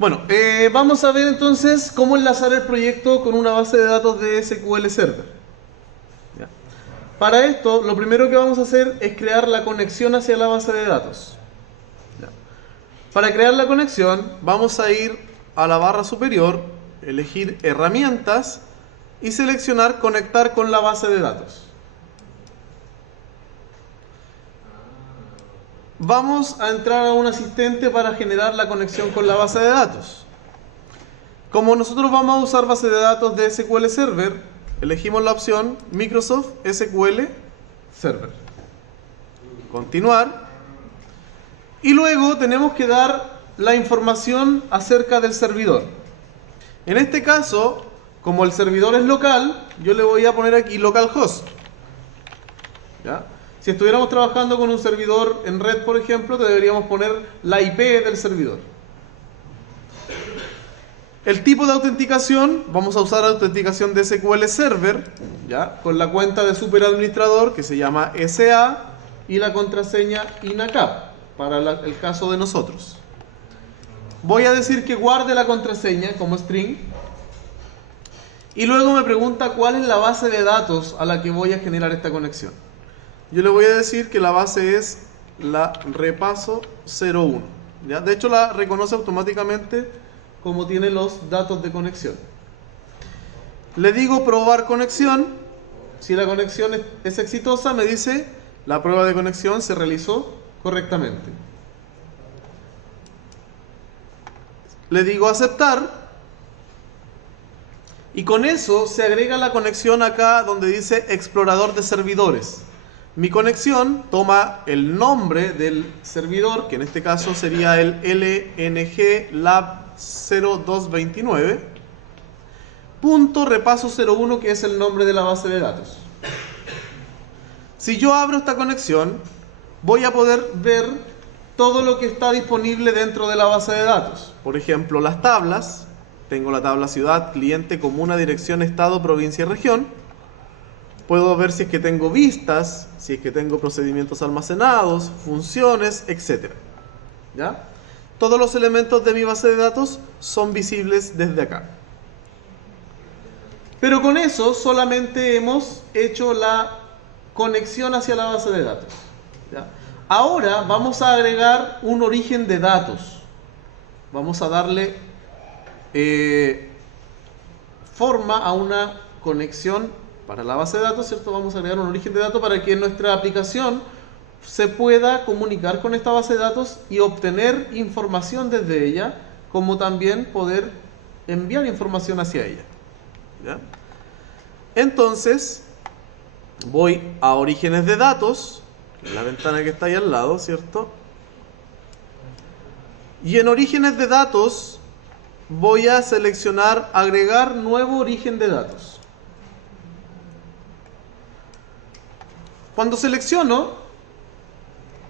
Bueno, vamos a ver entonces cómo enlazar el proyecto con una base de datos de SQL Server. ¿Ya? Para esto, lo primero que vamos a hacer es crear la conexión hacia la base de datos. ¿Ya? Para crear la conexión, vamos a ir a la barra superior, elegir herramientas y seleccionar conectar con la base de datos. Vamos a entrar a un asistente para generar la conexión con la base de datos. Como nosotros vamos a usar base de datos de SQL Server, elegimos la opción Microsoft SQL Server. Continuar. Y luego tenemos que dar la información acerca del servidor. En este caso, como el servidor es local, yo le voy a poner aquí localhost. ¿Ya? Si estuviéramos trabajando con un servidor en red, por ejemplo, deberíamos poner la IP del servidor. El tipo de autenticación, vamos a usar autenticación de SQL Server, ¿ya? Con la cuenta de superadministrador que se llama SA y la contraseña INACAP para el caso de nosotros. Voy a decir que guarde la contraseña como string y luego me pregunta cuál es la base de datos a la que voy a generar esta conexión. Yo le voy a decir que la base es la repaso 01. ¿Ya? De hecho, la reconoce automáticamente como tiene los datos de conexión. Le digo probar conexión. Si la conexión es exitosa, me dice la prueba de conexión se realizó correctamente. Le digo aceptar. Y con eso se agrega la conexión acá donde dice explorador de servidores. Mi conexión toma el nombre del servidor, que en este caso sería el LNG Lab 0229, punto repaso 01, que es el nombre de la base de datos. Si yo abro esta conexión, voy a poder ver todo lo que está disponible dentro de la base de datos. Por ejemplo, las tablas. Tengo la tabla ciudad, cliente, comuna, dirección, estado, provincia y región. Puedo ver si es que tengo vistas, si es que tengo procedimientos almacenados, funciones, etc. ¿Ya? Todos los elementos de mi base de datos son visibles desde acá. Pero con eso solamente hemos hecho la conexión hacia la base de datos. ¿Ya? Ahora vamos a agregar un origen de datos. Vamos a darle forma a una conexión para la base de datos, ¿cierto? Vamos a agregar un origen de datos para que nuestra aplicación se pueda comunicar con esta base de datos y obtener información desde ella, como también poder enviar información hacia ella. ¿Ya? Entonces, voy a orígenes de datos, en la ventana que está ahí al lado, ¿cierto? Y en orígenes de datos voy a seleccionar agregar nuevo origen de datos. Cuando selecciono,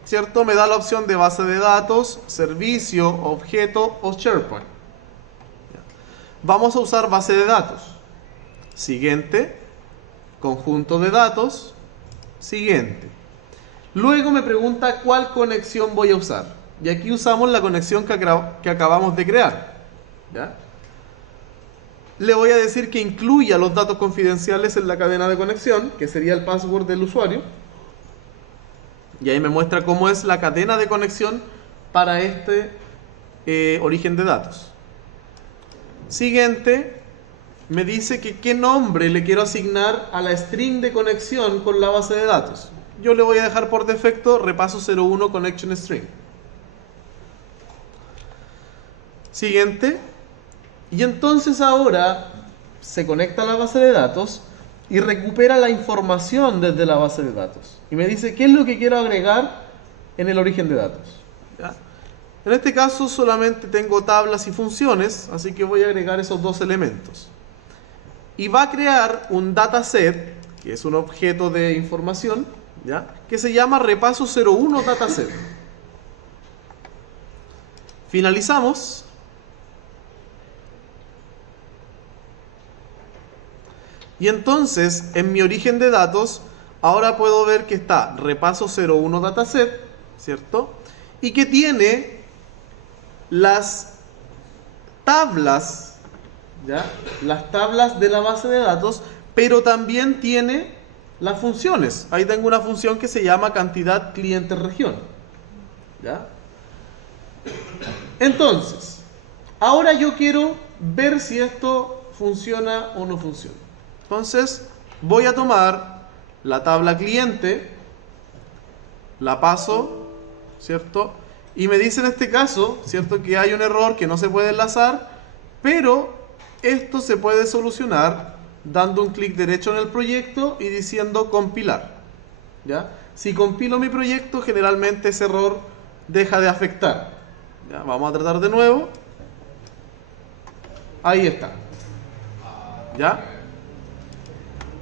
¿cierto? Me da la opción de base de datos, servicio, objeto o SharePoint. Vamos a usar base de datos. Siguiente, conjunto de datos, siguiente. Luego me pregunta cuál conexión voy a usar. Y aquí usamos la conexión que acabamos de crear. ¿Ya? Le voy a decir que incluya los datos confidenciales en la cadena de conexión, que sería el password del usuario. Y ahí me muestra cómo es la cadena de conexión para este origen de datos. Siguiente, me dice que qué nombre le quiero asignar a la string de conexión con la base de datos. Yo le voy a dejar por defecto repaso 01 connection string. Siguiente. Y entonces ahora se conecta a la base de datos y recupera la información desde la base de datos. Y me dice qué es lo que quiero agregar en el origen de datos. ¿Ya? En este caso solamente tengo tablas y funciones, así que voy a agregar esos dos elementos. Y va a crear un dataset, que es un objeto de información, ¿ya? Que se llama repaso 01 dataset. Finalizamos. Y entonces, en mi origen de datos, ahora puedo ver que está repaso 01 dataset, ¿cierto? Y que tiene las tablas, ¿ya? Las tablas de la base de datos, pero también tiene las funciones. Ahí tengo una función que se llama cantidad cliente región, ¿ya? Entonces, ahora yo quiero ver si esto funciona o no funciona. Entonces, voy a tomar la tabla cliente, la paso, ¿cierto? Y me dice en este caso, ¿cierto?, que hay un error que no se puede enlazar, pero esto se puede solucionar dando un clic derecho en el proyecto y diciendo compilar, ¿ya? Si compilo mi proyecto, generalmente ese error deja de afectar, ¿ya? Vamos a tratar de nuevo. Ahí está, ¿ya?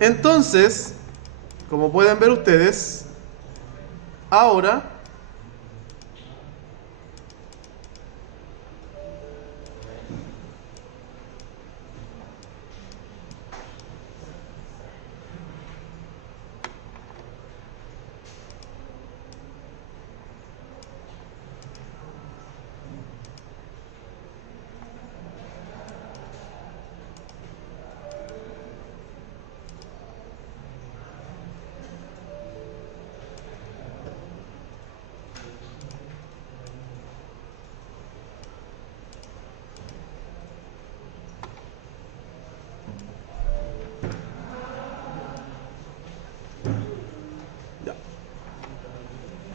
Entonces, como pueden ver ustedes, ahora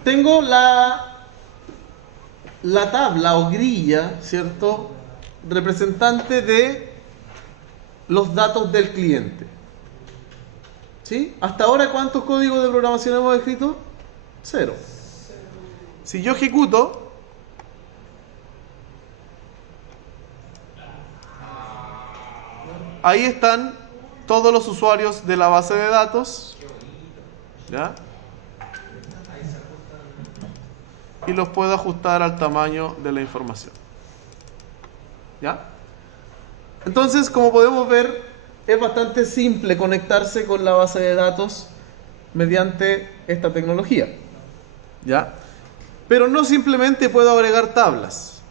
tengo la tabla o grilla, ¿cierto?, representante de los datos del cliente. ¿Sí? Hasta ahora, ¿cuántos códigos de programación hemos escrito? 0. Si yo ejecuto, ahí están todos los usuarios de la base de datos, ¿ya? Y los puedo ajustar al tamaño de la información, ¿ya? Entonces, como podemos ver, es bastante simple conectarse con la base de datos mediante esta tecnología, ¿ya? Pero no simplemente puedo agregar tablas.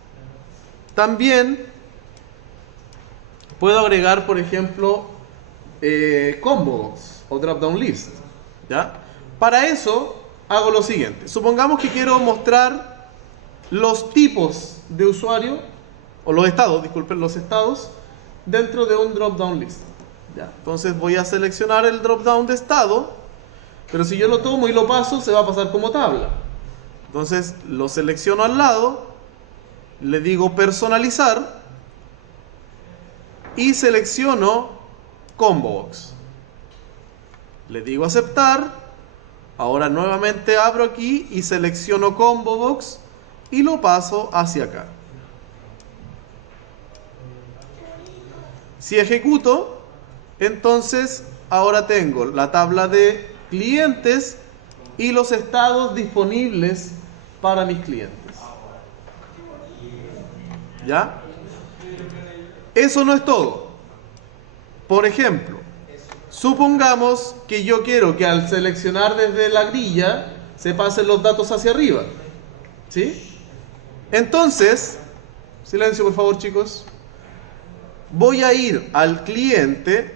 También puedo agregar, por ejemplo, combo box o drop down list, ¿ya? Para eso hago lo siguiente. Supongamos que quiero mostrar los tipos de usuario, o los estados, disculpen, los estados dentro de un drop down list, ¿ya? Entonces voy a seleccionar el drop down de estado, pero si yo lo tomo y lo paso, se va a pasar como tabla. Entonces lo selecciono al lado, le digo personalizar y selecciono combo box. Le digo aceptar. Ahora nuevamente abro aquí y selecciono combo box y lo paso hacia acá. Si ejecuto, entonces ahora tengo la tabla de clientes y los estados disponibles para mis clientes. ¿Ya? Eso no es todo. Por ejemplo, supongamos que yo quiero que al seleccionar desde la grilla se pasen los datos hacia arriba, ¿sí? Entonces, silencio por favor, chicos. Voy a ir al cliente,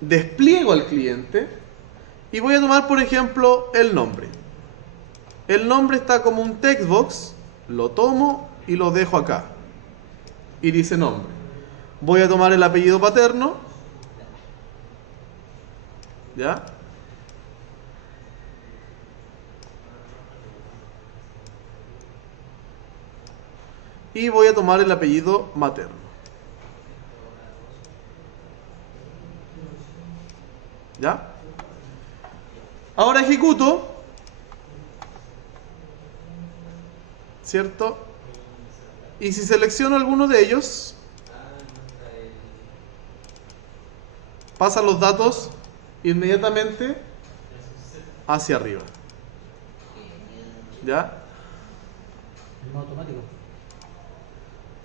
despliego al cliente y voy a tomar, por ejemplo, el nombre. El nombre está como un textbox, lo tomo y lo dejo acá. Y dice nombre. Voy a tomar el apellido paterno, ¿ya? Y voy a tomar el apellido materno. ¿Ya? Ahora ejecuto, ¿cierto? Y si selecciono alguno de ellos, pasan los datos inmediatamente hacia arriba. ¿Ya? ¿En modo automático?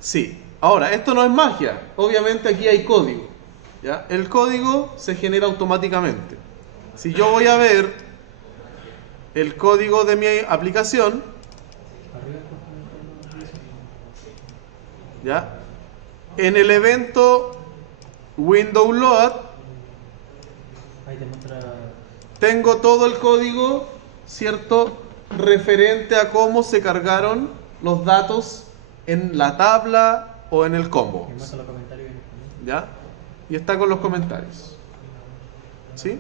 Sí. Ahora, esto no es magia. Obviamente aquí hay código, ¿ya? El código se genera automáticamente. Si yo voy a ver el código de mi aplicación, ¿ya? En el evento window load Ahí te muestra. tengo todo el código, ¿cierto? Referente a cómo se cargaron los datos en la tabla o en el combo. Que muestra los comentarios en español. ¿Ya? Y está con los comentarios. ¿Sí?